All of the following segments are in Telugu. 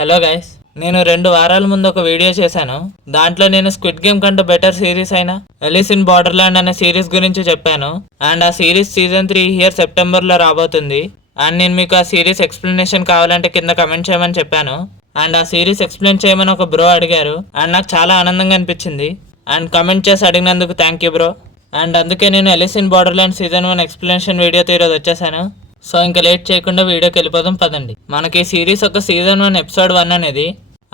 హలో గైస్, నేను 2 వారాల ముందు ఒక వీడియో చేశాను. దాంట్లో నేను స్క్విడ్ గేమ్ కంటే బెటర్ సిరీస్ అయిన ఎలిస్ ఇన్ బార్డర్లాండ్ అనే సిరీస్ గురించి చెప్పాను. అండ్ ఆ సిరీస్ సీజన్ 3 ఇయర్ సెప్టెంబర్లో రాబోతుంది. అండ్ నేను మీకు ఆ సిరీస్ ఎక్స్ప్లెనేషన్ కావాలంటే కింద కమెంట్ చేయమని చెప్పాను. అండ్ ఆ సిరీస్ ఎక్స్ప్లెయిన్ చేయమని ఒక బ్రో అడిగారు. అండ్ నాకు చాలా ఆనందంగా అనిపించింది. అండ్ కమెంట్ చేసి అడిగినందుకు థ్యాంక్ యూ బ్రో. అండ్ అందుకే నేను ఎలిస్ ఇన్ బార్డర్లాండ్ సీజన్ 1 ఎక్స్ప్లెనేషన్ వీడియోతో ఈరోజు వచ్చేసాను. సో ఇంకా లేట్ చేయకుండా వీడియోకి వెళ్ళిపోదాం పదండి. మనకి సిరీస్ ఒక సీజన్ 1 ఎపిసోడ్ 1 అనేది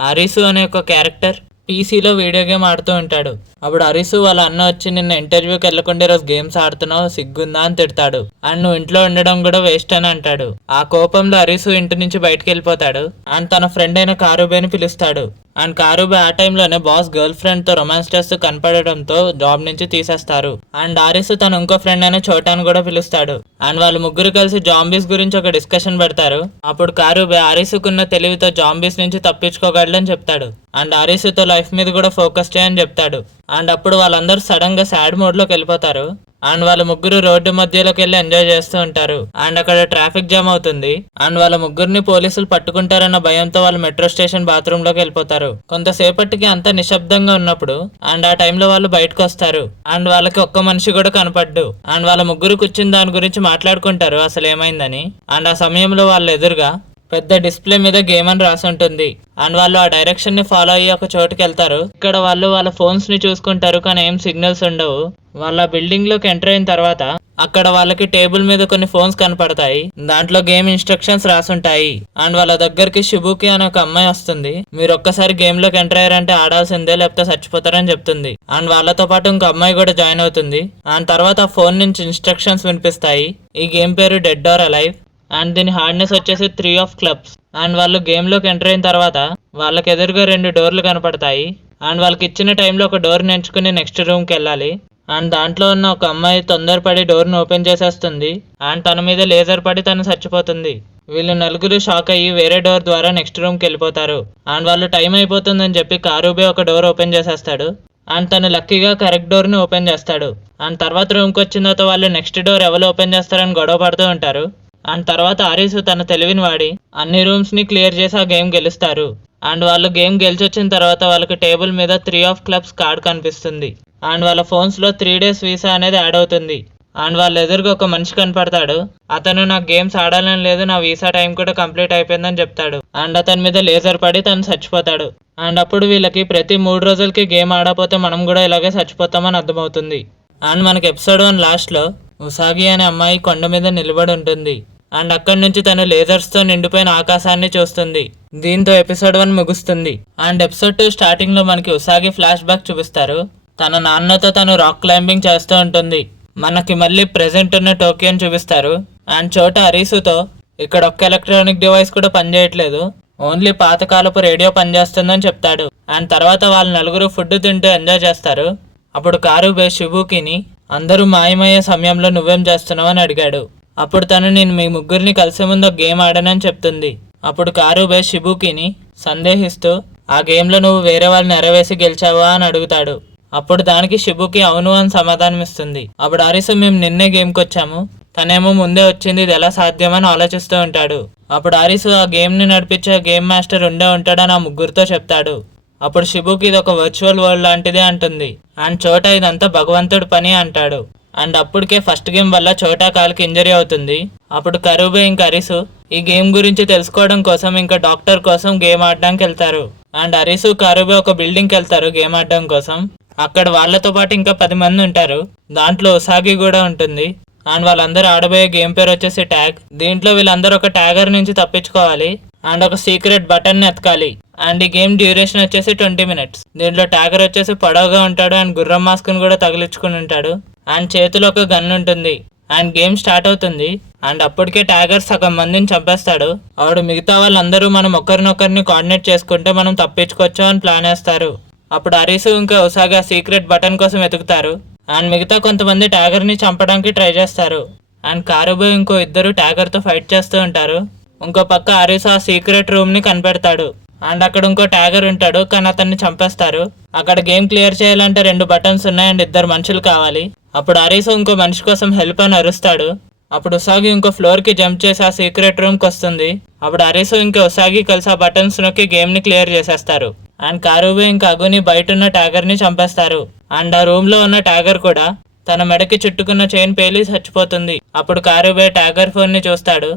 అరిసు అనే ఒక క్యారెక్టర్ పీసీలో వీడియో గేమ్ ఆడుతూ ఉంటాడు. అప్పుడు అరిసు వాళ్ళ అన్న వచ్చి నిన్న ఇంటర్వ్యూకి వెళ్ళకుండా ఈరోజు గేమ్స్ ఆడుతున్నావు, సిగ్గుందా అని తిడతాడు. అండ్ నువ్వు ఇంట్లో ఉండడం కూడా వేస్ట్ అని అంటాడు. ఆ కోపంలో అరిసు ఇంటి నుంచి బయటకు వెళ్ళిపోతాడు. అండ్ తన ఫ్రెండ్ అయిన కారుబేని పిలుస్తాడు. అండ్ కారుబే ఆ టైంలోనే బాస్ గర్ల్ ఫ్రెండ్ తో రొమాన్స్ చేస్తూ కనపడడంతో జాబ్ నుంచి తీసేస్తారు. అండ్ ఆరిసు తన ఇంకో ఫ్రెండ్ అయిన చోటాను కూడా పిలుస్తాడు. అండ్ వాళ్ళు ముగ్గురు కలిసి జాంబీస్ గురించి ఒక డిస్కషన్ పెడతారు. అప్పుడు కారుబే ఆరిసుకున్న తెలివితో జాంబీస్ నుంచి తప్పించుకోగలడని చెప్తాడు. అండ్ ఆరిసుతో లైఫ్ మీద కూడా ఫోకస్ చేయని చెప్తాడు. అండ్ అప్పుడు వాళ్ళందరూ సడన్ గా సాడ్ మోడ్ లోకి వెళ్ళిపోతారు. అండ్ వాళ్ళ ముగ్గురు రోడ్డు మధ్యలోకి వెళ్ళి ఎంజాయ్ చేస్తూ ఉంటారు. అండ్ అక్కడ ట్రాఫిక్ జామ్ అవుతుంది. అండ్ వాళ్ళ ముగ్గురిని పోలీసులు పట్టుకుంటారన్న భయంతో వాళ్ళు మెట్రో స్టేషన్ బాత్రూమ్ లోకి వెళ్ళిపోతారు. కొంతసేపటికి అంతా నిశ్శబ్దంగా ఉన్నప్పుడు అండ్ ఆ టైంలో వాళ్ళు బయటకు వస్తారు. అండ్ వాళ్ళకి ఒక్క మనిషి కూడా కనపడ్డు. అండ్ వాళ్ళ ముగ్గురు కూర్చుని దాని గురించి మాట్లాడుకుంటారు అసలు ఏమైందని. అండ్ ఆ సమయంలో వాళ్ళ ఎదురుగా పెద్ద డిస్ప్లే మీద గేమ్ అని రాసి ఉంటుంది. అండ్ వాళ్ళు ఆ డైరెక్షన్ ని ఫాలో అయ్యి ఒక చోటుకి వెళ్తారు. ఇక్కడ వాళ్ళు వాళ్ళ ఫోన్స్ ని చూసుకుంటారు, కానీ ఏం సిగ్నల్స్ ఉండవు. వాళ్ళ బిల్డింగ్ లోకి ఎంటర్ అయిన తర్వాత అక్కడ వాళ్ళకి టేబుల్ మీద కొన్ని ఫోన్స్ కనపడతాయి. దాంట్లో గేమ్ ఇన్స్ట్రక్షన్స్ రాసుంటాయి. అండ్ వాళ్ళ దగ్గరికి షిబుకి అనే ఒక అమ్మాయి వస్తుంది. మీరు ఒక్కసారి గేమ్ లోకి ఎంటర్ అయ్యారంటే ఆడాల్సిందే, లేకపోతే చచ్చిపోతారని చెప్తుంది. అండ్ వాళ్ళతో పాటు ఇంకో అమ్మాయి కూడా జాయిన్ అవుతుంది. అండ్ తర్వాత ఆ ఫోన్ నుంచి ఇన్స్ట్రక్షన్స్ వినిపిస్తాయి. ఈ గేమ్ పేరు డెడ్ ఆర్ అలైవ్. అండ్ దీని హార్డ్నెస్ వచ్చేసి 3 ఆఫ్ క్లబ్స్. అండ్ వాళ్ళు గేమ్ లోకి ఎంటర్ అయిన తర్వాత వాళ్ళకి ఎదురుగా 2 డోర్లు కనపడతాయి. అండ్ వాళ్ళకి ఇచ్చిన టైంలో ఒక డోర్ ఎంచుకుని నెక్స్ట్ రూమ్ కి వెళ్ళాలి. అండ్ దాంట్లో ఉన్న ఒక అమ్మాయి తొందరపడి డోర్ ను ఓపెన్ చేసేస్తుంది. అండ్ తన మీద లేజర్ పడి తను చచ్చిపోతుంది. వీళ్ళు నలుగురు షాక్ అయ్యి వేరే డోర్ ద్వారా నెక్స్ట్ రూమ్ కి వెళ్ళిపోతారు. అండ్ వాళ్ళు టైం అయిపోతుందని చెప్పి కారుబే ఒక డోర్ ఓపెన్ చేసేస్తాడు. అండ్ తను లక్కీగా కరెక్ట్ డోర్ ని ఓపెన్ చేస్తాడు. అండ్ తర్వాత రూమ్ కి వచ్చిన తర్వాత వాళ్ళు నెక్స్ట్ డోర్ ఎవరు ఓపెన్ చేస్తారని గొడవ పడుతూ ఉంటారు. అండ్ తర్వాత ఆరిసు తన తెలివిని వాడి అన్ని రూమ్స్ ని క్లియర్ చేసి ఆ గేమ్ గెలుస్తారు. అండ్ వాళ్ళు గేమ్ గెలిచొచ్చిన తర్వాత వాళ్ళకి టేబుల్ మీద 3 ఆఫ్ క్లబ్స్ కార్డ్ కనిపిస్తుంది. అండ్ వాళ్ళ ఫోన్స్ లో 3 డేస్ వీసా అనేది యాడ్ అవుతుంది. అండ్ వాళ్ళ ఎదురుగా ఒక మనిషి కనపడతాడు. అతను నాకు గేమ్స్ ఆడాలని లేదు, నా వీసా టైం కూడా కంప్లీట్ అయిపోయిందని చెప్తాడు. అండ్ అతని మీద లేజర్ పడి తను చచ్చిపోతాడు. అండ్ అప్పుడు వీళ్ళకి ప్రతి 3 రోజులకి గేమ్ ఆడకపోతే మనం కూడా ఇలాగే చచ్చిపోతామని అర్థమవుతుంది. అండ్ మనకి ఎపిసోడ్ 1 లాస్ట్ లో ఉసాగి అనే అమ్మాయి కొండ మీద నిలబడి ఉంటుంది. అండ్ అక్కడి నుంచి తను లేజర్స్ తో నిండిపోయిన ఆకాశాన్ని చూస్తుంది. దీంతో ఎపిసోడ్ 1 ముగుస్తుంది. అండ్ ఎపిసోడ్ 2 స్టార్టింగ్ లో మనకి ఉసాగి ఫ్లాష్ బ్యాక్ చూపిస్తారు. తన నాన్నతో తను రాక్ క్లైంబింగ్ చేస్తూ ఉంటుంది. మనకి మళ్ళీ ప్రెసెంట్ ఉన్న టోక్యోని చూపిస్తారు. అండ్ చోట అరిసుతో ఇక్కడ ఒక్క ఎలక్ట్రానిక్ డివైస్ కూడా పనిచేయట్లేదు, ఓన్లీ పాతకాలపు రేడియో పనిచేస్తుందని చెప్తాడు. అండ్ తర్వాత వాళ్ళు నలుగురు ఫుడ్ తింటూ ఎంజాయ్ చేస్తారు. అప్పుడు కారుబే షిబుకిని అందరూ మాయమయ్యే సమయంలో నువ్వేం చేస్తున్నావు అని అడిగాడు. అప్పుడు తను నేను మీ ముగ్గురిని కలిసే ముందు ఒక గేమ్ ఆడానని చెప్తుంది. అప్పుడు కారుబే షిబుకిని సందేహిస్తూ ఆ గేమ్ లో నువ్వు వేరే వాళ్ళని ఎరవేసి గెలిచావా అని అడుగుతాడు. అప్పుడు దానికి షిబుకి అవును అని సమాధానం ఇస్తుంది. అప్పుడు అరిసు మేము నిన్నే గేమ్కి వచ్చాము, తనేమో ముందే వచ్చింది, ఇది ఎలా సాధ్యమని ఆలోచిస్తూ ఉంటాడు. అప్పుడు అరిసు ఆ గేమ్ ని నడిపించే గేమ్ మాస్టర్ ఉండే ఉంటాడని ఆ ముగ్గురితో చెప్తాడు. అప్పుడు షిబుకి ఇది ఒక వర్చువల్ వరల్డ్ లాంటిదే అంటుంది. అండ్ చోట ఇదంతా భగవంతుడి పని అంటాడు. అండ్ అప్పటికే ఫస్ట్ గేమ్ వల్ల చోటా కాలికి ఇంజరీ అవుతుంది. అప్పుడు కరుబే ఇంకా అరిసు ఈ గేమ్ గురించి తెలుసుకోవడం కోసం ఇంకా డాక్టర్ కోసం గేమ్ ఆడడానికి వెళ్తారు. అండ్ అరిసు కరుబే ఒక బిల్డింగ్ కి వెళ్తారు గేమ్ ఆడడం కోసం. అక్కడ వాళ్ళతో పాటు ఇంకా 10 మంది ఉంటారు. దాంట్లో ఉసాగి కూడా ఉంటుంది. అండ్ వాళ్ళందరూ ఆడబోయే గేమ్ పేరు వచ్చేసి ట్యాగ్. దీంట్లో వీళ్ళందరూ ఒక ట్యాగర్ నుంచి తప్పించుకోవాలి అండ్ ఒక సీక్రెట్ బటన్ ని ఎతకాలి. అండ్ ఈ గేమ్ డ్యూరేషన్ వచ్చేసి 20 minutes. దీంట్లో ట్యాగర్ వచ్చేసి పొడవుగా ఉంటాడు. అండ్ గుర్రం మాస్క్ ని కూడా తగిలించుకుని ఉంటాడు. అండ్ చేతిలో ఒక గన్ ఉంటుంది. అండ్ గేమ్ స్టార్ట్ అవుతుంది. అండ్ అప్పటికే ట్యాగర్ సగం మందిని చంపేస్తాడు. ఆవిడ మిగతా వాళ్ళందరూ మనం ఒకరినొకరిని కోఆర్డినేట్ చేసుకుంటే మనం తప్పించుకోవచ్చు అని ప్లాన్ వేస్తారు. అప్పుడు అరిసు ఇంకా ఉసాగా సీక్రెట్ బటన్ కోసం వెతుకుతారు. అండ్ మిగతా కొంతమంది ట్యాగర్ ని చంపడానికి ట్రై చేస్తారు. అండ్ కారుబే ఇంకో ఇద్దరు ట్యాగర్ తో ఫైట్ చేస్తూ ఉంటారు. ఇంకో పక్క అరిసు ఆ సీక్రెట్ రూమ్ ని కనిపెడతాడు. అండ్ అక్కడ ఇంకో ట్యాగర్ ఉంటాడు, కానీ అతన్ని చంపేస్తారు. అక్కడ గేమ్ క్లియర్ చేయాలంటే 2 బటన్స్ ఉన్నాయి అండ్ 2 మనుషులు కావాలి. అప్పుడు అరిసు ఇంకో మనిషి కోసం హెల్ప్ అని అరుస్తాడు. అప్పుడు ఉసాగి ఇంకో ఫ్లోర్ కి జంప్ చేసి ఆ సీక్రెట్ రూమ్ కి వస్తుంది. అప్పుడు అరిసు ఇంకా ఉసాగి కలిసి ఆ బటన్స్ నొక్కి గేమ్ ని క్లియర్ చేసేస్తారు. అండ్ కారుబే ఇంకా అగుని బయట ఉన్న ట్యాగర్ ని చంపేస్తారు. అండ్ ఆ రూమ్ లో ఉన్న ట్యాగర్ కూడా తన మెడకి చుట్టుకున్న చైన్ పేలి చచ్చిపోతుంది. అప్పుడు కారుబే ట్యాగర్ ఫోన్ ని చూస్తాడు.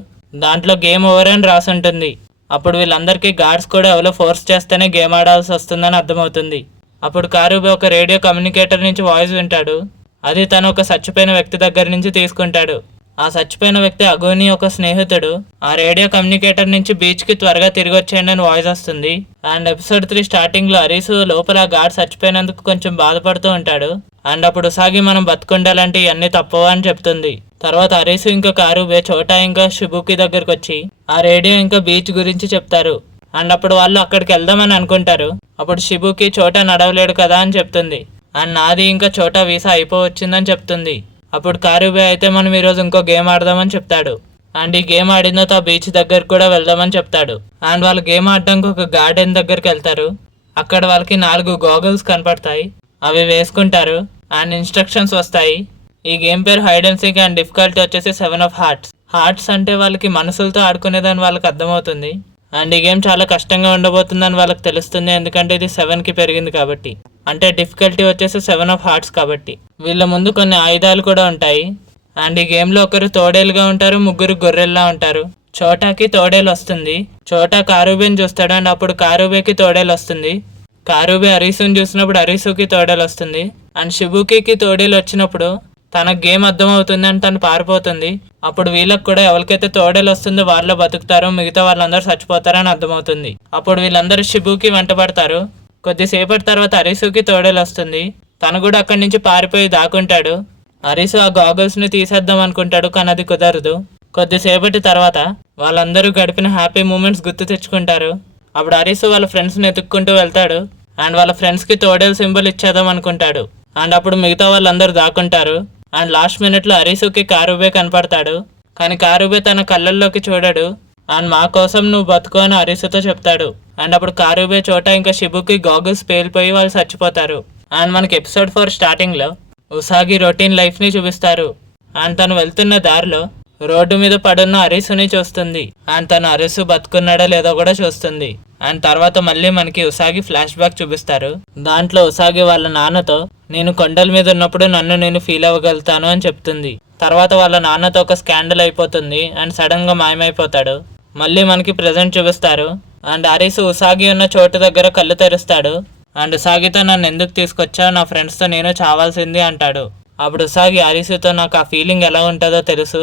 దాంట్లో గేమ్ ఓవర్ అని రాసుంటుంది. అప్పుడు వీళ్ళందరికీ గార్డ్స్ కూడా ఎవరో ఫోర్స్ చేస్తేనే గేమ్ ఆడాల్సి వస్తుందని అర్థమవుతుంది. అప్పుడు కారుబే ఒక రేడియో కమ్యూనికేటర్ నుంచి వాయిస్ వింటాడు. అది తను ఒక చచ్చిపోయిన వ్యక్తి దగ్గర నుంచి తీసుకుంటాడు. ఆ చచ్చిపోయిన వ్యక్తి అగోని ఒక స్నేహితుడు. ఆ రేడియో కమ్యూనికేటర్ నుంచి బీచ్ కి త్వరగా తిరిగి వచ్చేయండి అని వాయిస్ వస్తుంది. అండ్ ఎపిసోడ్ 3 స్టార్టింగ్ లో అరీసు లోపల గార్డ్ చచ్చిపోయినందుకు కొంచెం బాధపడుతూ ఉంటాడు. అండ్ అప్పుడు ఉసాగి మనం బతుకుండాలంటే ఇవన్నీ తప్పవా అని చెప్తుంది. తర్వాత అరీసు ఇంకా కారుబే చోటా ఇంకా షిబుకి దగ్గరకు వచ్చి ఆ రేడియో ఇంకా బీచ్ గురించి చెప్తారు. అండ్ అప్పుడు వాళ్ళు అక్కడికి వెళ్దామని అనుకుంటారు. అప్పుడు షిబుకి చోటా నడవలేడు కదా అని చెప్తుంది. అండ్ నాది ఇంకా చోటా వీసా అయిపోవచ్చిందని చెప్తుంది. అప్పుడు కారుబే అయితే మనం ఈరోజు ఇంకో గేమ్ ఆడదామని చెప్తాడు. అండ్ ఈ గేమ్ ఆడిన తర్వాత ఆ బీచ్ దగ్గరకు కూడా వెళ్దామని చెప్తాడు. అండ్ వాళ్ళు గేమ్ ఆడడానికి ఒక గార్డెన్ దగ్గరికి వెళ్తారు. అక్కడ వాళ్ళకి 4 గోగల్స్ కనపడతాయి. అవి వేసుకుంటారు. అండ్ ఇన్స్ట్రక్షన్స్ వస్తాయి. ఈ గేమ్ పేరు hide and seek and difficulty వచ్చేసి 7 of Hearts. హార్ట్స్ అంటే వాళ్ళకి మనసులతో ఆడుకునేదని వాళ్ళకి అర్థమవుతుంది. అండ్ ఈ గేమ్ చాలా కష్టంగా ఉండబోతుందని వాళ్ళకి తెలుస్తుంది. ఎందుకంటే ఇది 7కి పెరిగింది కాబట్టి. అంటే డిఫికల్టీ వచ్చేసి 7 of Hearts కాబట్టి. వీళ్ళ ముందు కొన్ని ఆయుధాలు కూడా ఉంటాయి. అండ్ ఈ గేమ్లో ఒకరు తోడేలుగా ఉంటారు, 3 గొర్రెల్లా ఉంటారు. చోటాకి తోడేలు వస్తుంది. చోటా కారుబేని చూస్తాడు. అండ్ అప్పుడు కారుబేకి తోడేలు వస్తుంది. కారుబే అరీసుని చూసినప్పుడు అరీసుకి తోడేలు వస్తుంది. అండ్ షిబుకి తోడేలు వచ్చినప్పుడు తన గేమ్ అర్థమవుతుంది అని తను పారిపోతుంది. అప్పుడు వీళ్ళకి కూడా ఎవరికైతే తోడేలు వస్తుందో వాళ్ళు బతుకుతారో, మిగతా వాళ్ళందరూ చచ్చిపోతారని అర్థమవుతుంది. అప్పుడు వీళ్ళందరూ షిబుకి వెంటబడతారు. కొద్దిసేపటి తర్వాత అరీసుకి తోడేలు వస్తుంది. తను కూడా అక్కడి నుంచి పారిపోయి దాక్కుంటాడు. అరీసు ఆ గాగల్స్ ని తీసేద్దాం అనుకుంటాడు, కానీ అది కుదరదు. కొద్దిసేపటి తర్వాత వాళ్ళందరూ గడిపిన హ్యాపీ మూమెంట్స్ గుర్తు తెచ్చుకుంటారు. అప్పుడు అరీసు వాళ్ళ ఫ్రెండ్స్ని ఎత్తుక్కుంటూ వెళ్తాడు. అండ్ వాళ్ళ ఫ్రెండ్స్కి తోడేలు సింబల్ ఇచ్చేద్దాం అనుకుంటాడు. అండ్ అప్పుడు మిగతా వాళ్ళందరూ దాక్కుంటారు. అండ్ లాస్ట్ మినిట్లో అరీసుకి కారుబే కనపడతాడు. కానీ కారుబే తన కళ్ళల్లోకి చూడడు. అండ్ మా కోసం నువ్వు బతుకు అని అరీసుతో చెప్తాడు. అండ్ అప్పుడు కారుబే చోటా ఇంకా షిబుకి గాగుల్స్ పేలిపోయి వాళ్ళు చచ్చిపోతారు. అండ్ మనకి ఎపిసోడ్ 4 స్టార్టింగ్లో ఉసాగి రొటీన్ లైఫ్ని చూపిస్తారు. అండ్ తను వెళ్తున్న దారిలో రోడ్డు మీద పడున్న అరీసుని చూస్తుంది. అండ్ తను అరీసు బతుకున్నాడో లేదో కూడా చూస్తుంది. అండ్ తర్వాత మళ్ళీ మనకి ఉసాగి ఫ్లాష్ బ్యాక్ చూపిస్తారు. దాంట్లో ఉసాగి వాళ్ళ నాన్నతో నేను కొండల మీద ఉన్నప్పుడు నన్ను నేను ఫీల్ అవ్వగలుగుతాను అని చెప్తుంది. తర్వాత వాళ్ళ నాన్నతో ఒక స్కాండల్ అయిపోతుంది. అండ్ సడన్ గా మాయమైపోతాడు. మళ్ళీ మనకి ప్రెజెంట్ చూపిస్తారు. అండ్ అరీసు ఉసాగి ఉన్న చోటు దగ్గర కళ్ళు తెరుస్తాడు. అండ్ ఉసాగితో నన్ను ఎందుకు తీసుకొచ్చావు, నా ఫ్రెండ్స్తో నేను చావాల్సింది అంటాడు. అప్పుడు ఉసాగి అరీసుతో నాకు ఆ ఫీలింగ్ ఎలా ఉంటుందో తెలుసు,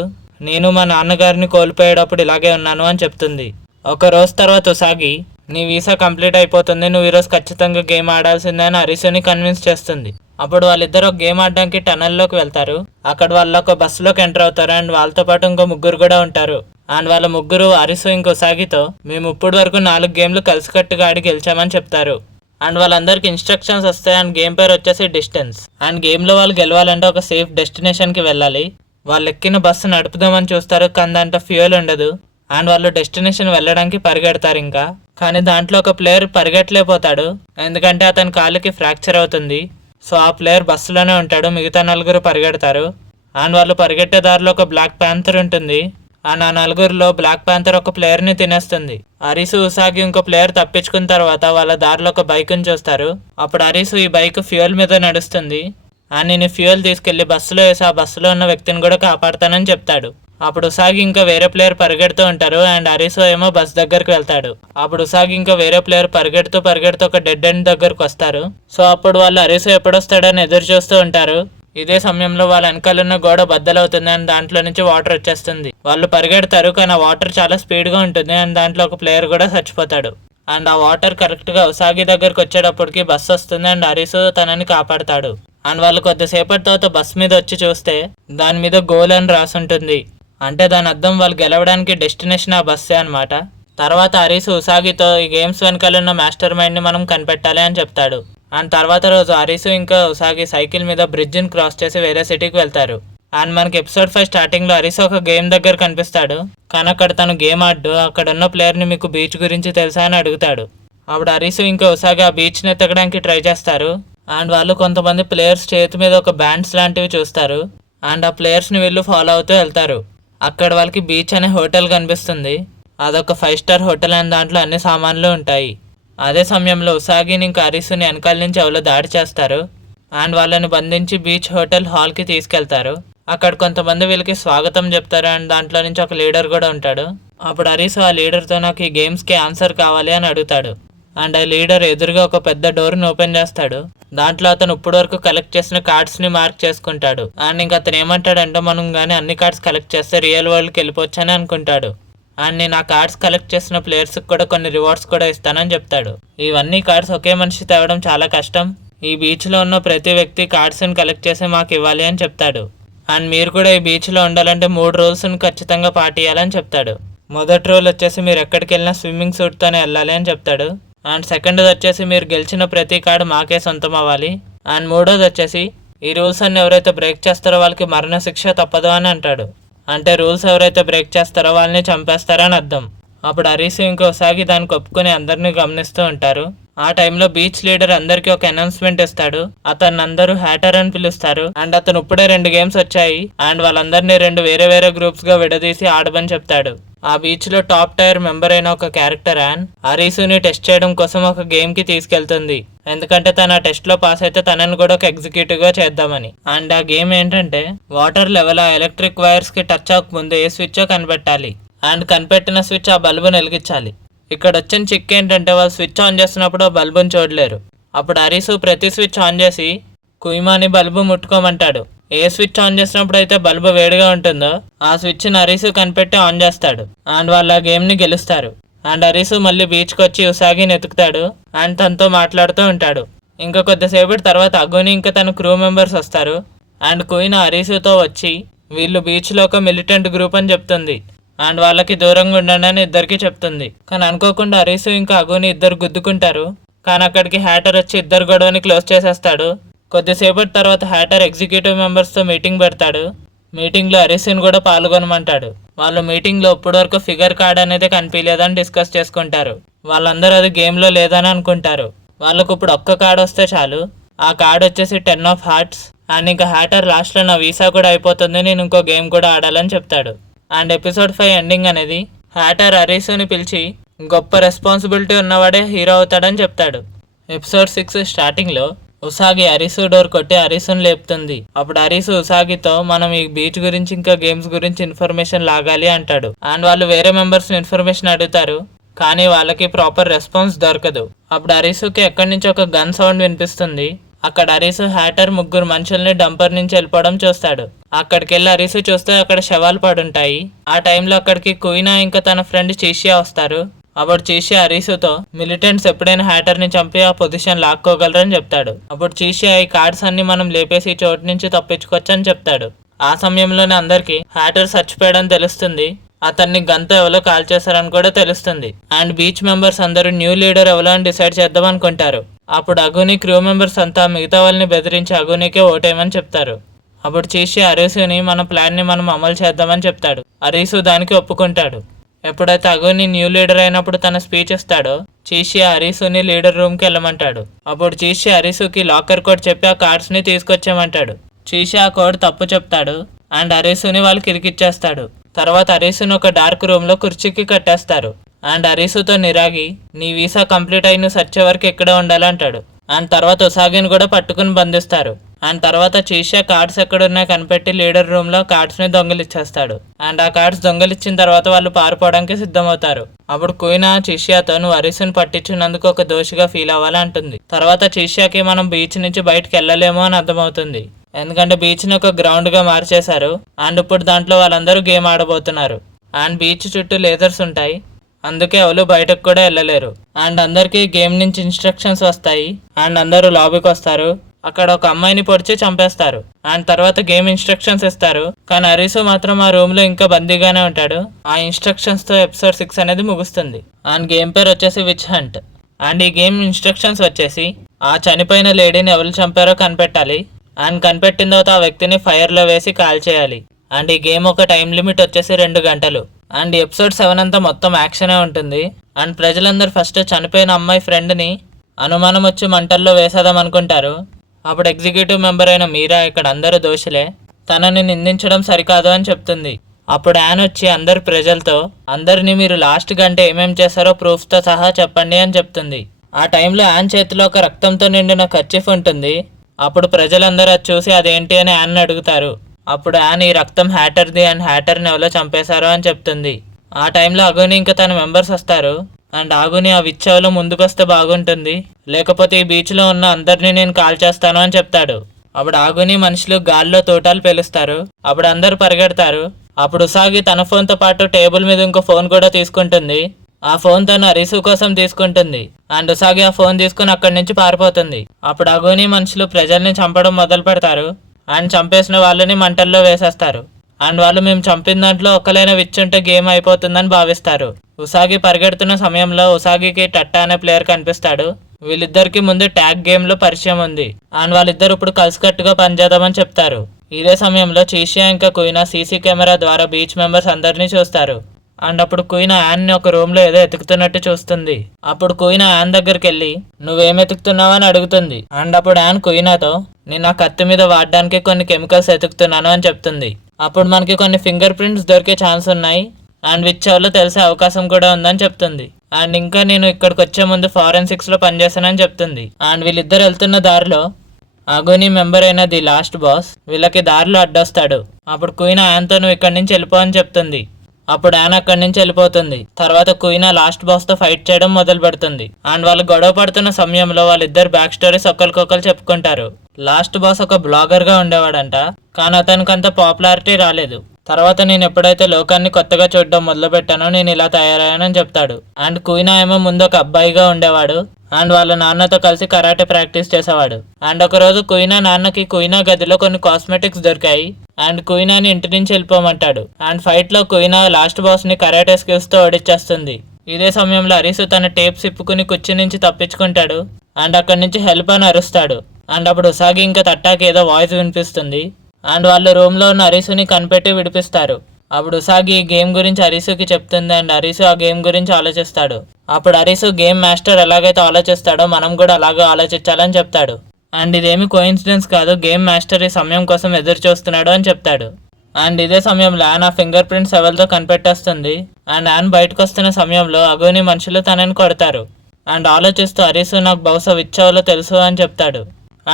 నేను మా నాన్నగారిని కోల్పోయేటప్పుడు ఇలాగే ఉన్నాను అని చెప్తుంది. ఒక రోజు తర్వాత ఉసాగి నీ వీసా కంప్లీట్ అయిపోతుంది, నువ్వు ఈరోజు ఖచ్చితంగా గేమ్ ఆడాల్సిందే అని అరీసుని కన్విన్స్ చేస్తుంది. అప్పుడు వాళ్ళిద్దరు ఒక గేమ్ ఆడడానికి టనల్లోకి వెళ్తారు. అక్కడ వాళ్ళు ఒక బస్సులోకి ఎంటర్ అవుతారు. అండ్ వాళ్ళతో పాటు ఇంకో 3 కూడా ఉంటారు. అండ్ వాళ్ళ 3 అరీసు ఇంకో ఉసాగితో మేము ఇప్పటి వరకు 4 గేమ్లు కలిసికట్టుగా ఆడి గెలిచామని చెప్తారు. అండ్ వాళ్ళందరికి ఇన్స్ట్రక్షన్స్ వస్తాయి. అండ్ గేమ్ పేరు వచ్చేసి డిస్టెన్స్. అండ్ గేమ్లో వాళ్ళు గెలవాలంటే ఒక సేఫ్ డెస్టినేషన్కి వెళ్ళాలి. వాళ్ళు ఎక్కిన బస్సు నడుపుదామని చూస్తారు, కానీ దాంట్లో ఫ్యూయల్ ఉండదు. అండ్ వాళ్ళు డెస్టినేషన్ వెళ్ళడానికి పరిగెడతారు ఇంకా. కానీ దాంట్లో ఒక ప్లేయర్ పరిగెట్టలేకపోతాడు, ఎందుకంటే అతని కాలుకి ఫ్రాక్చర్ అవుతుంది. సో ఆ ప్లేయర్ బస్సులోనే ఉంటాడు. మిగతా 4 పరిగెడతారు. అండ్ వాళ్ళు పరిగెట్టే దారిలో ఒక బ్లాక్ ప్యాంథర్ ఉంటుంది. అండ్ ఆ 4లో బ్లాక్ ప్యాంథర్ ఒక ప్లేయర్ని తినేస్తుంది. అరీసు ఉసాగి ఇంకో ప్లేయర్ తప్పించుకున్న తర్వాత వాళ్ళ దారిలో ఒక బైక్ని చూస్తారు. అప్పుడు అరీసు ఈ బైక్ ఫ్యూయల్ మీద నడుస్తుంది. అండ్ నేను ఫ్యూయల్ తీసుకెళ్లి బస్సులో వేసి ఆ బస్సులో ఉన్న వ్యక్తిని కూడా కాపాడుతానని చెప్తాడు. అప్పుడు ఉసాగి ఇంకా వేరే ప్లేయర్ పరిగెడుతూ ఉంటారు. అండ్ అరీసు ఏమో బస్ దగ్గరకు వెళ్తాడు. అప్పుడు ఉసాగి ఇంకా వేరే ప్లేయర్ పరిగెడుతూ ఒక డెడ్ ఎండ్ దగ్గరకు వస్తారు. సో అప్పుడు వాళ్ళు అరీసు ఎప్పుడొస్తాడని ఎదురు చూస్తూ ఉంటారు. ఇదే సమయంలో వాళ్ళ వెనకాలన్న గోడ బద్దలవుతుంది. అండ్ దాంట్లో నుంచి వాటర్ వచ్చేస్తుంది. వాళ్ళు పరిగెడతారు, కానీ ఆ వాటర్ చాలా స్పీడ్గా ఉంటుంది. అండ్ దాంట్లో ఒక ప్లేయర్ కూడా చచ్చిపోతాడు. అండ్ ఆ వాటర్ కరెక్ట్గా ఉసాగి దగ్గరకు వచ్చేటప్పటికి బస్సు వస్తుంది. అండ్ అరీసు తనని కాపాడతాడు. అండ్ వాళ్ళు కొద్దిసేపటి తర్వాత బస్ మీద వచ్చి చూస్తే దాని మీద గోల్ అని రాసుంటుంది. అంటే దాని అర్థం వాళ్ళు గెలవడానికి డెస్టినేషన్ ఆ బస్సే అనమాట. తర్వాత అరీసు ఉసాగితో ఈ గేమ్స్ వెనకాలన్న మాస్టర్ మైండ్ని మనం కనిపెట్టాలి అని చెప్తాడు. అండ్ తర్వాత రోజు అరీసు ఇంకా ఉసాగి సైకిల్ మీద బ్రిడ్జిని క్రాస్ చేసి వేరే సిటీకి వెళ్తారు. అండ్ మనకి ఎపిసోడ్ 5 స్టార్టింగ్లో అరీసు ఒక గేమ్ దగ్గర కనిపిస్తాడు. కానీ అక్కడ తను గేమ్ ఆడు అక్కడ ఉన్న ప్లేయర్ని మీకు బీచ్ గురించి తెలుసా అని అడుగుతాడు. అప్పుడు అరీసు ఇంకా ఉసాగి ఆ బీచ్ని ఎత్తకడానికి ట్రై చేస్తారు. అండ్ వాళ్ళు కొంతమంది ప్లేయర్స్ చేతి మీద ఒక బ్యాండ్స్ లాంటివి చూస్తారు. అండ్ ఆ ప్లేయర్స్ని వీళ్ళు ఫాలో అవుతూ వెళ్తారు. అక్కడ వాళ్ళకి బీచ్ అనే హోటల్ కనిపిస్తుంది. అదొక 5 స్టార్ హోటల్ అండ్ దాంట్లో అన్ని సామాన్లు ఉంటాయి. అదే సమయంలో ఉసాగిని ఇంకా అరిసుని వెనకాల నుంచి ఎవరో దాడి చేస్తారు అండ్ వాళ్ళని బంధించి బీచ్ హోటల్ హాల్కి తీసుకెళ్తారు. అక్కడ కొంతమంది వీళ్ళకి స్వాగతం చెప్తారు అండ్ దాంట్లో నుంచి ఒక లీడర్ కూడా ఉంటాడు. అప్పుడు అరిసు ఆ లీడర్తో నాకు ఈ గేమ్స్కి ఆన్సర్ కావాలి అని అడుగుతాడు. అండ్ ఆ లీడర్ ఎదురుగా ఒక పెద్ద డోర్ని ఓపెన్ చేస్తాడు. దాంట్లో అతను ఇప్పటి వరకు కలెక్ట్ చేసిన కార్డ్స్ని మార్క్ చేసుకుంటాడు. అండ్ ఇంకా అతను ఏమంటాడంటే మనం కానీ అన్ని కార్డ్స్ కలెక్ట్ చేస్తే రియల్ వరల్డ్కి వెళ్ళిపోవచ్చు అని అనుకుంటాడు. అండ్ నేను ఆ కార్డ్స్ కలెక్ట్ చేసిన ప్లేయర్స్కి కూడా కొన్ని రివార్డ్స్ కూడా ఇస్తానని చెప్తాడు. ఇవన్నీ కార్డ్స్ ఒకే మనిషి తేవడం చాలా కష్టం. ఈ బీచ్లో ఉన్న ప్రతి వ్యక్తి కార్డ్స్ని కలెక్ట్ చేసి మాకు ఇవ్వాలి అని చెప్తాడు. అండ్ మీరు కూడా ఈ బీచ్లో ఉండాలంటే 3 రూల్స్ని ఖచ్చితంగా పాటియాలని చెప్తాడు. మొదటి రూల్ వచ్చేసి మీరు ఎక్కడికి వెళ్ళినా స్విమ్మింగ్ సూట్తోనే వెళ్ళాలి అని చెప్తాడు. అండ్ సెకండ్ది వచ్చేసి మీరు గెలిచిన ప్రతి కార్డు మాకే సొంతం అవ్వాలి. అండ్ మూడోది వచ్చేసి ఈ రూల్స్ అన్ని ఎవరైతే బ్రేక్ చేస్తారో వాళ్ళకి మరణశిక్ష తప్పదు అని అంటాడు. అంటే రూల్స్ ఎవరైతే బ్రేక్ చేస్తారో వాళ్ళని చంపేస్తారని అర్థం. అప్పుడు అరీసు ఇంకోసారి దానికి ఒప్పుకొని అందరినీ గమనిస్తూ ఉంటారు. ఆ టైంలో బీచ్ లీడర్ అందరికీ ఒక అనౌన్స్మెంట్ ఇస్తాడు. అతన్ని అందరూ హ్యాటర్ అని పిలుస్తారు. అండ్ అతను ఇప్పుడే 2 గేమ్స్ వచ్చాయి అండ్ వాళ్ళందరినీ 2 వేరే వేరే గ్రూప్స్గా విడదీసి ఆడమని చెప్తాడు. ఆ బీచ్లో టాప్ టైర్ మెంబర్ అయిన ఒక క్యారెక్టర్ యాన్ అరీసుని టెస్ట్ చేయడం కోసం ఒక గేమ్కి తీసుకెళ్తుంది. ఎందుకంటే తన ఆ టెస్ట్లో పాస్ అయితే తనని కూడా ఒక ఎగ్జిక్యూటివ్గా చేద్దామని. అండ్ ఆ గేమ్ ఏంటంటే వాటర్ లెవెల్ ఆ ఎలక్ట్రిక్ వైర్స్కి టచ్ అవ్వకముందు ఏ స్విచ్చో కనిపెట్టాలి. అండ్ కనిపెట్టిన స్విచ్ ఆ బల్బును వెలిగించాలి. ఇక్కడ వచ్చిన చిక్ ఏంటంటే వాళ్ళు స్విచ్ ఆన్ చేస్తున్నప్పుడు ఆ బల్బుని చూడలేరు. అప్పుడు అరీసు ప్రతి స్విచ్ ఆన్ చేసి కుయిమాని బల్బు ముట్టుకోమంటాడు. ఏ స్విచ్ ఆన్ చేసినప్పుడు అయితే బల్బు వేడిగా ఉంటుందో ఆ స్విచ్ని అరీసు కనిపెట్టి ఆన్ చేస్తాడు. అండ్ వాళ్ళు ఆ గేమ్ని గెలుస్తారు. అండ్ అరీసు మళ్ళీ బీచ్కి వచ్చి ఉసాగిని ఎతుకుతాడు అండ్ తనతో మాట్లాడుతూ ఉంటాడు. ఇంకా కొద్దిసేపటి తర్వాత అగుని ఇంకా తన క్రూ మెంబర్స్ వస్తారు. అండ్ కుయిన్ అరీసుతో వచ్చి వీళ్ళు బీచ్లో ఒక మిలిటెంట్ గ్రూప్ అని చెప్తుంది. అండ్ వాళ్ళకి దూరంగా ఉండండి అని ఇద్దరికి చెప్తుంది. కానీ అనుకోకుండా అరీసు ఇంకా అగుని ఇద్దరు గుద్దుకుంటారు. కానీ అక్కడికి హ్యాటర్ వచ్చి ఇద్దరు గొడవని క్లోజ్ చేసేస్తాడు. కొద్దిసేపటి తర్వాత హ్యాటర్ ఎగ్జిక్యూటివ్ మెంబర్స్తో మీటింగ్ పెడతాడు. మీటింగ్లో అరీసుని కూడా పాల్గొనమంటాడు. వాళ్ళు మీటింగ్లో ఇప్పటి వరకు ఫిగర్ కార్డ్ అనేది కనిపించలేదని డిస్కస్ చేసుకుంటారు. వాళ్ళందరూ అది గేమ్లో లేదని అనుకుంటారు. వాళ్ళకు ఇప్పుడు ఒక్క కార్డ్ వస్తే చాలు. ఆ కార్డ్ వచ్చేసి 10 ఆఫ్ హార్ట్స్. అండ్ ఇంకా హ్యాటర్ లాస్ట్లో నా వీసా కూడా అయిపోతుంది, నేను ఇంకో గేమ్ కూడా ఆడాలని చెప్తాడు. అండ్ ఎపిసోడ్ 5 ఎండింగ్ అనేది హ్యాటర్ అరీసుని పిలిచి గొప్ప రెస్పాన్సిబిలిటీ ఉన్నవాడే హీరో అవుతాడని చెప్తాడు. ఎపిసోడ్ 6 స్టార్టింగ్లో ఉసాగి అరీసు డోర్ కొట్టి అరీసుని లేపుతుంది. అప్పుడు అరీసు ఉసాగితో మనం ఈ బీచ్ గురించి ఇంకా గేమ్స్ గురించి ఇన్ఫర్మేషన్ లాగాలి అంటాడు. అండ్ వాళ్ళు వేరే మెంబర్స్ ఇన్ఫర్మేషన్ అడుగుతారు కానీ వాళ్ళకి ప్రాపర్ రెస్పాన్స్ దొరకదు. అప్పుడు అరీసుకి ఎక్కడి నుంచి ఒక గన్ సౌండ్ వినిపిస్తుంది. అక్కడ అరీసు హ్యాటర్ 3 మనుషుల్ని డంపర్ నుంచి వెళ్ళిపోవడం చూస్తాడు. అక్కడికి వెళ్ళి అరీసు చూస్తే అక్కడ శవాలు పడుంటాయి. ఆ టైంలో అక్కడికి కుయినా ఇంకా తన ఫ్రెండ్ చీషియా వస్తారు. అప్పుడు చీషియా అరీసుతో మిలిటెంట్స్ ఎప్పుడైనా హ్యాటర్ని చంపి ఆ పొజిషన్ లాక్కోగలరని చెప్తాడు. అప్పుడు చీషియా ఈ కార్డ్స్ అన్ని మనం లేపేసి ఈ చోటు నుంచి తప్పించుకోవచ్చు అని చెప్తాడు. ఆ సమయంలోనే అందరికీ హ్యాటర్ చచ్చిపోయాడని తెలుస్తుంది. అతన్ని గంతో ఎవరో కాల్ చేశారని కూడా తెలుస్తుంది. అండ్ బీచ్ మెంబర్స్ అందరూ న్యూ లీడర్ ఎవరో అని డిసైడ్ చేద్దాం అనుకుంటారు. అప్పుడు అగుని క్రూ మెంబర్స్ అంతా మిగతా వాళ్ళని బెదిరించి అగునికే ఓటేయమని చెప్తారు. అప్పుడు చీషి అరీసుని మన ప్లాన్ని మనం అమలు చేద్దామని చెప్తాడు. అరీసు దానికి ఒప్పుకుంటాడు. ఎప్పుడైతే అగుని న్యూ లీడర్ అయినప్పుడు తన స్పీచ్ ఇస్తాడో చీషి అరీసుని లీడర్ రూమ్కి వెళ్ళమంటాడు. అప్పుడు చీషి అరీసుకి లాకర్ కోడ్ చెప్పి ఆ కార్డ్స్ని తీసుకొచ్చేయమంటాడు. చీషి ఆ కోడ్ తప్పు చెప్తాడు అండ్ అరీసుని వాళ్ళకి ఇరికిచ్చేస్తాడు. తర్వాత అరీసుని ఒక డార్క్ రూమ్లో కుర్చీకి కట్టేస్తారు. అండ్ అరీసుతో నిరాగి నీ వీసా కంప్లీట్ అయి నువ్వు సచ్చే వరకు ఎక్కడే ఉండాలంటాడు. అండ్ తర్వాత ఉసాగిని కూడా పట్టుకుని బంధిస్తారు. అండ్ తర్వాత చీషా కార్డ్స్ ఎక్కడున్నాయో కనిపెట్టి లీడర్ రూమ్లో కార్డ్స్ని దొంగలిచ్చేస్తాడు. అండ్ ఆ కార్డ్స్ దొంగలిచ్చిన తర్వాత వాళ్ళు పారిపోవడానికి సిద్ధమవుతారు. అప్పుడు కుయినా చీషియాతో నువ్వు అరీసుని పట్టించినందుకు ఒక దోషిగా ఫీల్ అవ్వాలంటుంది. తర్వాత చీషియాకి మనం బీచ్ నుంచి బయటకు వెళ్ళలేమో అని అర్థమవుతుంది. ఎందుకంటే బీచ్ని ఒక గ్రౌండ్గా మార్చేశారు. అండ్ ఇప్పుడు దాంట్లో వాళ్ళందరూ గేమ్ ఆడబోతున్నారు. అండ్ బీచ్ చుట్టూ లేజర్స్ ఉంటాయి, అందుకే ఎవరు బయటకు కూడా వెళ్ళలేరు. అండ్ అందరికీ గేమ్ నుంచి ఇన్స్ట్రక్షన్స్ వస్తాయి. అండ్ అందరూ లాబీకి వస్తారు. అక్కడ ఒక అమ్మాయిని పొడిచి చంపేస్తారు. అండ్ తర్వాత గేమ్ ఇన్స్ట్రక్షన్స్ ఇస్తారు. కానీ అరీసు మాత్రం ఆ రూమ్లో ఇంకా బందీగానే ఉంటాడు. ఆ ఇన్స్ట్రక్షన్స్తో ఎపిసోడ్ 6 అనేది ముగుస్తుంది. అండ్ గేమ్ పేరు వచ్చేసి విచ్ హంట్. అండ్ ఈ గేమ్ ఇన్స్ట్రక్షన్స్ వచ్చేసి ఆ చనిపోయిన లేడీని ఎవరు చంపారో కనిపెట్టాలి. అండ్ కనిపెట్టిన తర్వాత ఆ వ్యక్తిని ఫైర్లో వేసి కాల్ చేయాలి. అండ్ ఈ గేమ్ ఒక టైం లిమిట్ వచ్చేసి 2 గంటలు. అండ్ ఎపిసోడ్ 7 అంతా మొత్తం యాక్షనే ఉంటుంది. అండ్ ప్రజలందరూ ఫస్ట్ చనిపోయిన అమ్మాయి ఫ్రెండ్ని అనుమానం వచ్చి మంటల్లో వేసేద్దాం అనుకుంటారు. అప్పుడు ఎగ్జిక్యూటివ్ మెంబర్ అయిన మీరా ఇక్కడ అందరూ దోషులే, తనని నిందించడం సరికాదు అని చెప్తుంది. అప్పుడు యాన్ వచ్చి అందరి ప్రజలతో అందరినీ మీరు లాస్ట్ గంట ఏమేం చేశారో ప్రూఫ్తో సహా చెప్పండి అని చెప్తుంది. ఆ టైంలో యాన్ చేతిలో ఒక రక్తంతో నిండిన కర్చీఫ్ ఉంటుంది. అప్పుడు ప్రజలందరూ అది చూసి అదేంటి అని యాన్ అడుగుతారు. అప్పుడు యాన్ ఈ రక్తం హ్యాటర్ది అండ్ హ్యాటర్ని ఎవరో చంపేశారో అని చెప్తుంది. ఆ టైంలో అగోని ఇంకా తన మెంబర్స్ వస్తారు అండ్ ఆగుని ఆ విచ్చావులో ముందుకొస్తే బాగుంటుంది, లేకపోతే ఈ బీచ్లో ఉన్న అందరినీ నేను కాల్ చేస్తాను అని చెప్తాడు. అప్పుడు ఆగుని మనుషులు గాల్లో తోటాలు పేలుస్తారు. అప్పుడు అందరూ పరిగెడతారు. అప్పుడు ఉసాగి తన ఫోన్తో పాటు టేబుల్ మీద ఇంకో ఫోన్ కూడా తీసుకుంటుంది. ఆ ఫోన్ తను అరిసు కోసం తీసుకుంటుంది అండ్ ఉసాగి ఆ ఫోన్ తీసుకుని అక్కడి నుంచి పారిపోతుంది. అప్పుడు అగోని మనుషులు ప్రజల్ని చంపడం మొదలు పెడతారు అండ్ చంపేసిన వాళ్ళని మంటల్లో వేసేస్తారు. అండ్ వాళ్ళు మేము చంపిన దాంట్లో ఒక్కలైనా విచ్చుంటే గేమ్ అయిపోతుందని భావిస్తారు. ఉసాగి పరిగెడుతున్న సమయంలో ఉసాగికి టట్టా అనే ప్లేయర్ కనిపిస్తాడు. వీళ్ళిద్దరికి ముందు ట్యాగ్ గేమ్ లో పరిచయం ఉంది అండ్ వాళ్ళిద్దరు ఇప్పుడు కలిసికట్టుగా పనిచేద్దామని చెప్తారు. ఇదే సమయంలో చీషియా ఇంకా కుయినా సీసీ కెమెరా ద్వారా బీచ్ మెంబర్స్ అందరినీ చూస్తారు. అండ్ అప్పుడు కుయినా యాన్ ని ఒక రూమ్ లో ఏదో ఎతుకుతున్నట్టు చూస్తుంది. అప్పుడు కుయినా యాన్ దగ్గరికి వెళ్ళి నువ్వేం ఎతుకుతున్నావు అని అడుగుతుంది. అండ్ అప్పుడు యాన్ కుయినాతో నేను ఆ కత్తి మీద వాడడానికి కొన్ని కెమికల్స్ ఎతుకుతున్నాను అని చెప్తుంది. అప్పుడు మనకి కొన్ని ఫింగర్ ప్రింట్స్ దొరికే ఛాన్స్ ఉన్నాయి అండ్ విచ్చావులో తెలిసే అవకాశం కూడా ఉందని చెప్తుంది. అండ్ ఇంకా నేను ఇక్కడికి వచ్చే ముందు ఫారెన్సిక్స్ లో పనిచేస్తానని చెప్తుంది. అండ్ వీళ్ళిద్దరు వెళ్తున్న దారిలో అగోని మెంబర్ అయిన ది లాస్ట్ బాస్ వీళ్ళకి దారిలో అడ్డొస్తాడు. అప్పుడు కుయినా యాన్తో నువ్వు ఇక్కడి నుంచి వెళ్ళిపో అని చెప్తుంది. అప్పుడు యాన్ అక్కడి నుంచి వెళ్ళిపోతుంది. తర్వాత కుయినా లాస్ట్ బాస్ తో ఫైట్ చేయడం మొదలు పెడుతుంది. అండ్ వాళ్ళు గొడవ పడుతున్న సమయంలో వాళ్ళిద్దరు బ్యాక్ స్టోరీస్ ఒకరికొకరు చెప్పుకుంటారు. లాస్ట్ బాస్ ఒక బ్లాగర్ గా ఉండేవాడంట, కానీ అతనికి అంత పాపులారిటీ రాలేదు. తర్వాత నేను ఎప్పుడైతే లోకాన్ని కొత్తగా చూడడం మొదలు పెట్టానో నేను ఇలా తయారయ్యానని చెప్తాడు. అండ్ కుయినా ఏమో ముందు ఒక అబ్బాయిగా ఉండేవాడు అండ్ వాళ్ళ నాన్నతో కలిసి కరాటే ప్రాక్టీస్ చేసేవాడు. అండ్ ఒక రోజు కుయినా నాన్నకి కుయినా గదిలో కొన్ని కాస్మెటిక్స్ దొరికాయి అండ్ కుయినాని ఇంటి నుంచి వెళ్ళిపోమంటాడు. అండ్ ఫైట్ లో కుయినా లాస్ట్ బాస్ ని కరాటే స్కిల్స్ తో ఓడిచ్చేస్తుంది. ఇదే సమయంలో అరిసు తన టేప్ సిప్పుకుని కుర్చీ నుంచి తప్పించుకుంటాడు అండ్ అక్కడి నుంచి హెల్ప్ అని అరుస్తాడు. అండ్ అప్పుడు ఉసాగి ఇంకా తట్టాకి ఏదో వాయిస్ వినిపిస్తుంది అండ్ వాళ్ళు రూమ్ లో ఉన్న అరిసుని కనిపెట్టి విడిపిస్తారు. అప్పుడు ఉసాగి ఈ గేమ్ గురించి అరిసుకి చెప్తుంది అండ్ అరిసు ఆ గేమ్ గురించి ఆలోచిస్తాడు. అప్పుడు అరిసు గేమ్ మాస్టర్ ఎలాగైతే ఆలోచిస్తాడో మనం కూడా అలాగే ఆలోచించాలని చెప్తాడు. అండ్ ఇదేమి కోఇన్సిడెన్స్ కాదు, గేమ్ మాస్టర్ ఈ సమయం కోసం ఎదురు చూస్తున్నాడు అని చెప్తాడు. అండ్ ఇదే సమయంలో యాన్ ఆ ఫింగర్ ప్రింట్స్ ఎవరితో కనిపెట్టేస్తుంది. అండ్ యాన్ బయటకు వస్తున్న సమయంలో అగోని మనుషులు తనని కొడతారు. అండ్ ఆలోచిస్తూ అరిసు నాకు బహుశా విచ్చావులో తెలుసు అని చెప్తాడు.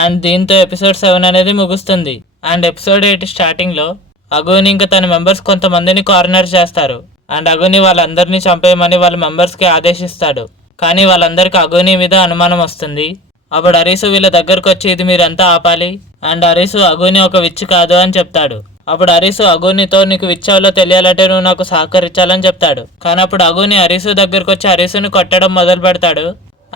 అండ్ దీంతో ఎపిసోడ్ 7 అనేది ముగుస్తుంది. అండ్ ఎపిసోడ్ 8 స్టార్టింగ్ లో అగోని ఇంకా తన మెంబర్స్ కొంతమందిని కార్నర్ చేస్తారు అండ్ అగోని వాళ్ళందరినీ చంపేయమని వాళ్ళ మెంబర్స్ కి ఆదేశిస్తాడు. కానీ వాళ్ళందరికీ అగోని మీద అనుమానం వస్తుంది. అప్పుడు అరిసు వీళ్ళ దగ్గరకు వచ్చి ఇది మీరంతా ఆపాలి అండ్ అరిసు అగోని ఒక విచ్ కాదు అని చెప్తాడు. అప్పుడు అరిసు అగోనితో నీకు విచ్చావులో తెలియాలంటే నువ్వు నాకు సహకరించాలని చెప్తాడు. కానీ అప్పుడు అగోని అరిసు దగ్గరకు వచ్చి అరిసుని కొట్టడం మొదలు పెడతాడు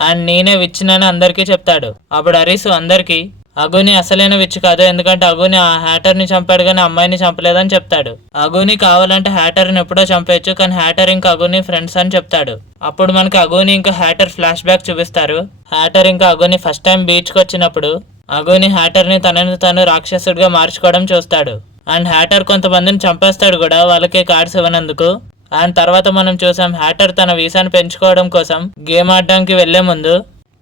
అండ్ నేనే విచ్చినని అందరికీ చెప్తాడు. అప్పుడు అరిసు అందరికీ అగోని అసలైన విచ్ కాదు, ఎందుకంటే అగోని ఆ హ్యాటర్ని చంపాడు కానీ అమ్మాయిని చంపలేదని చెప్తాడు. అగోని కావాలంటే హ్యాటర్ని ఎప్పుడో చంపేయచ్చు, కానీ హ్యాటర్ ఇంకా అగోని ఫ్రెండ్స్ అని చెప్తాడు. అప్పుడు మనకి అగోని ఇంకా హ్యాటర్ ఫ్లాష్ బ్యాక్ చూపిస్తారు. హ్యాటర్ ఇంకా అగోని ఫస్ట్ టైం బీచ్కి వచ్చినప్పుడు అగోని హ్యాటర్ని తనని తను రాక్షసుడిగా మార్చుకోవడం చూస్తాడు. అండ్ హ్యాటర్ కొంతమందిని చంపేస్తాడు కూడా వాళ్ళకి కార్డ్స్ ఇవ్వనందుకు. అండ్ తర్వాత మనం చూసాం హ్యాటర్ తన వీసాను పెంచుకోవడం కోసం గేమ్ ఆడడానికి వెళ్లే ముందు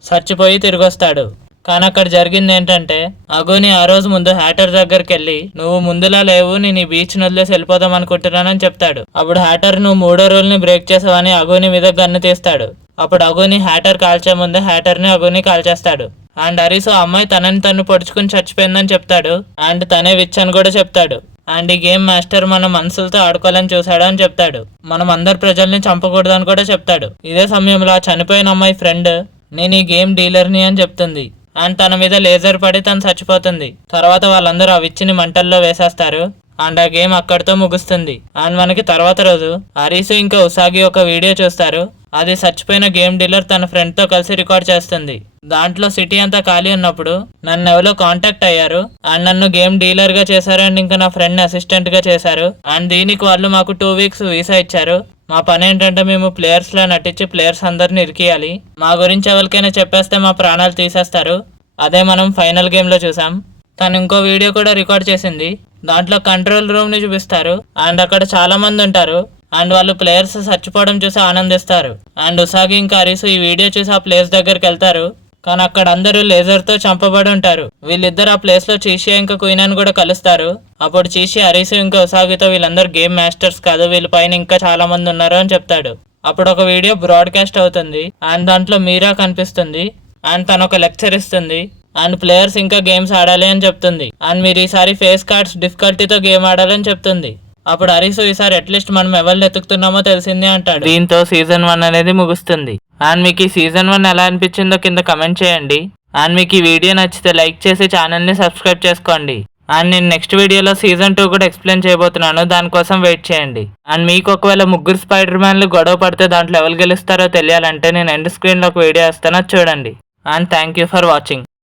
చచ్చిపోయి తిరిగి వస్తాడు. కానీ అక్కడ జరిగింది ఏంటంటే అగోని ఆ రోజు ముందు హ్యాటర్ దగ్గరికి వెళ్ళి నువ్వు ముందులా లేవు, నేను ఈ బీచ్ వదిలేసి వెళ్ళిపోదాం అనుకుంటున్నానని చెప్తాడు. అప్పుడు హ్యాటర్ నువ్వు 3వ రూల్ ని బ్రేక్ చేసావని అగోని మీద గన్ను తీస్తాడు. అప్పుడు అగోని హ్యాటర్ కాల్చే ముందు హ్యాటర్ ని అగోని కాల్చేస్తాడు. అండ్ అరిసు అమ్మాయి తనని తను పొడుచుకుని చచ్చిపోయిందని చెప్తాడు అండ్ తనే విచ్ అని కూడా చెప్తాడు. అండ్ ఈ గేమ్ మాస్టర్ మన మనసులతో ఆడుకోవాలని చూశాడు అని చెప్తాడు. మనం అందరు ప్రజల్ని చంపకూడదని కూడా చెప్తాడు. ఇదే సమయంలో ఆ చనిపోయిన అమ్మాయి ఫ్రెండ్ నేను ఈ గేమ్ డీలర్ని అని చెప్తుంది అండ్ తన మీద లేజర్ పడి తను చచ్చిపోతుంది. తర్వాత వాళ్ళందరూ ఆ విచ్చిని మంటల్లో వేసేస్తారు అండ్ ఆ గేమ్ అక్కడితో ముగుస్తుంది. అండ్ మనకి తర్వాత రోజు అరిసు ఇంకా ఉసాగి ఒక వీడియో చూస్తారు. అది చచ్చిపోయిన గేమ్ డీలర్ తన ఫ్రెండ్ తో కలిసి రికార్డ్ చేస్తుంది. దాంట్లో సిటీ అంతా ఖాళీ ఉన్నప్పుడు నన్ను ఎవరో కాంటాక్ట్ అయ్యారు అండ్ నన్ను గేమ్ డీలర్ గా చేశారు అండ్ ఇంకా నా ఫ్రెండ్ అసిస్టెంట్ గా చేశారు అండ్ దీనికి వాళ్ళు మాకు 2 వీక్స్ వీసా ఇచ్చారు. మా పని ఏంటంటే మేము ప్లేయర్స్ లా నటించి ప్లేయర్స్ అందరిని ఇరికియాలి. మా గురించి ఎవరికైనా చెప్పేస్తే మా ప్రాణాలు తీసేస్తారు. అదే మనం ఫైనల్ గేమ్ లో చూసాం. తను ఇంకో వీడియో కూడా రికార్డ్ చేసింది. దాంట్లో కంట్రోల్ రూమ్ ని చూపిస్తారు అండ్ అక్కడ చాలా మంది ఉంటారు అండ్ వాళ్ళు ప్లేయర్స్ చచ్చిపోవడం చూసి ఆనందిస్తారు. అండ్ ఉసాగి ఇంకా అరిసు ఈ వీడియో చూసి ఆ ప్లేస్ దగ్గరికి వెళ్తారు. కానీ అక్కడ అందరూ లేజర్ తో చంపబడి ఉంటారు. వీళ్ళిద్దరు ఆ ప్లేస్ లో చీషియా ఇంకా క్వీన్ అని కూడా కలుస్తారు. అప్పుడు చీషియా అరీసు ఇంకా ఉసాగితో వీళ్ళందరూ గేమ్ మాస్టర్స్ కాదు, వీళ్ళ పైన ఇంకా చాలా మంది ఉన్నారు అని చెప్తాడు. అప్పుడు ఒక వీడియో బ్రాడ్కాస్ట్ అవుతుంది అండ్ దాంట్లో మీరా కనిపిస్తుంది అండ్ తను ఒక లెక్చర్ ఇస్తుంది అండ్ ప్లేయర్స్ ఇంకా గేమ్స్ ఆడాలి అని చెప్తుంది అండ్ మీరు ఈసారి ఫేస్ కార్డ్స్ డిఫికల్టీతో గేమ్ ఆడాలని చెప్తుంది. అప్పుడు అరీసు ఈసారి అట్లీస్ట్ మనం ఎవరిని ఎత్తుకుతున్నామో తెలిసింది అంటాడు. దీంతో సీజన్ 1 అనేది ముగుస్తుంది. అండ్ మీకు ఈ సీజన్ 1 ఎలా అనిపించిందో కింద కమెంట్ చేయండి. అండ్ మీకు ఈ వీడియో నచ్చితే లైక్ చేసి ఛానల్ని సబ్స్క్రైబ్ చేసుకోండి. అండ్ నేను నెక్స్ట్ వీడియోలో సీజన్ 2 కూడా ఎక్స్ప్లెయిన్ చేయబోతున్నాను, దానికోసం వెయిట్ చేయండి. అండ్ మీకు ఒకవేళ ముగ్గురు స్పైడర్ మ్యాన్లు గొడవ పడితే దాంట్లో ఎవరు గెలుస్తారో తెలియాలంటే నేను ఎండ్ స్క్రీన్లో ఒక వీడియో వేస్తానో చూడండి. And thank you for watching.